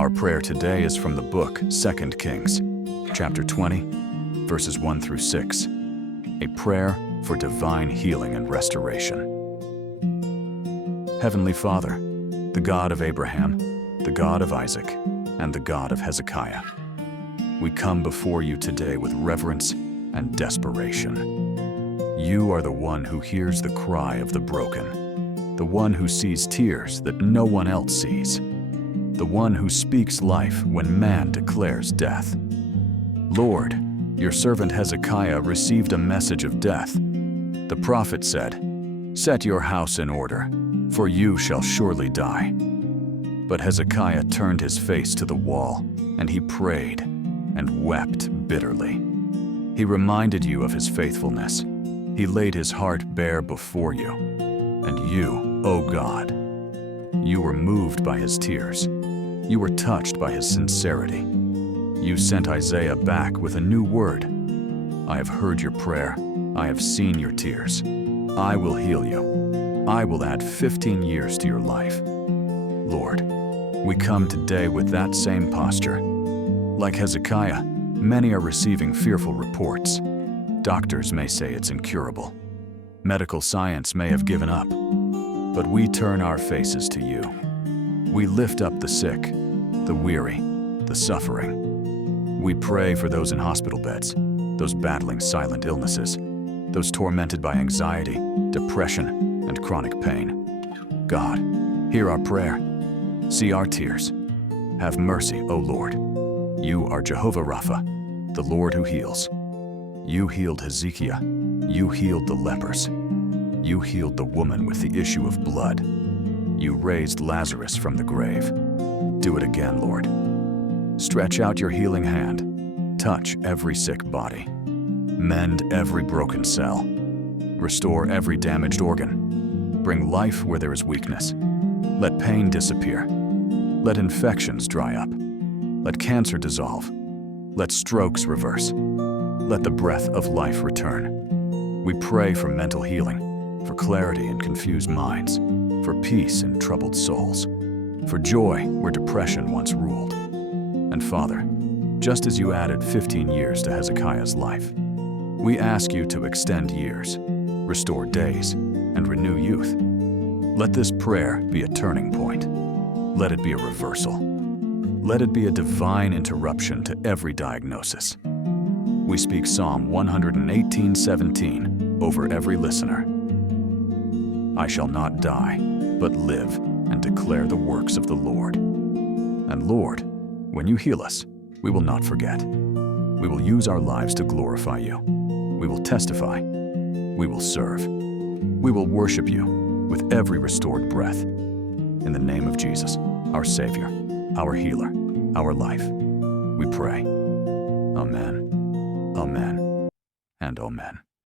Our prayer today is from the book 2 Kings, chapter 20, verses 1 through 6, a prayer for divine healing and restoration. Heavenly Father, the God of Abraham, the God of Isaac, and the God of Hezekiah, we come before you today with reverence and desperation. You are the one who hears the cry of the broken, the one who sees tears that no one else sees, the one who speaks life when man declares death. Lord, your servant Hezekiah received a message of death. The prophet said, "Set your house in order, for you shall surely die." But Hezekiah turned his face to the wall, and he prayed and wept bitterly. He reminded you of his faithfulness. He laid his heart bare before you. And you, O God, you were moved by his tears. You were touched by his sincerity. You sent Isaiah back with a new word. I have heard your prayer. I have seen your tears. I will heal you. I will add 15 years to your life. Lord, we come today with that same posture. Like Hezekiah, many are receiving fearful reports. Doctors may say it's incurable. Medical science may have given up. But we turn our faces to you. We lift up the sick, the weary, the suffering. We pray for those in hospital beds, those battling silent illnesses, those tormented by anxiety, depression, and chronic pain. God, hear our prayer. See our tears. Have mercy, O Lord. You are Jehovah Rapha, the Lord who heals. You healed Hezekiah. You healed the lepers. You healed the woman with the issue of blood. You raised Lazarus from the grave. Do it again, Lord. Stretch out your healing hand. Touch every sick body. Mend every broken cell. Restore every damaged organ. Bring life where there is weakness. Let pain disappear. Let infections dry up. Let cancer dissolve. Let strokes reverse. Let the breath of life return. We pray for mental healing, for clarity in confused minds, for peace in troubled souls, for joy where depression once ruled. And Father, just as you added 15 years to Hezekiah's life, we ask you to extend years, restore days, and renew youth. Let this prayer be a turning point. Let it be a reversal. Let it be a divine interruption to every diagnosis. We speak Psalm 118:17 over every listener. I shall not die, but live and declare the works of the Lord. And Lord, when you heal us, we will not forget. We will use our lives to glorify you. We will testify. We will serve. We will worship you with every restored breath. In the name of Jesus, our Savior, our healer, our life, we pray. Amen. Amen. And amen.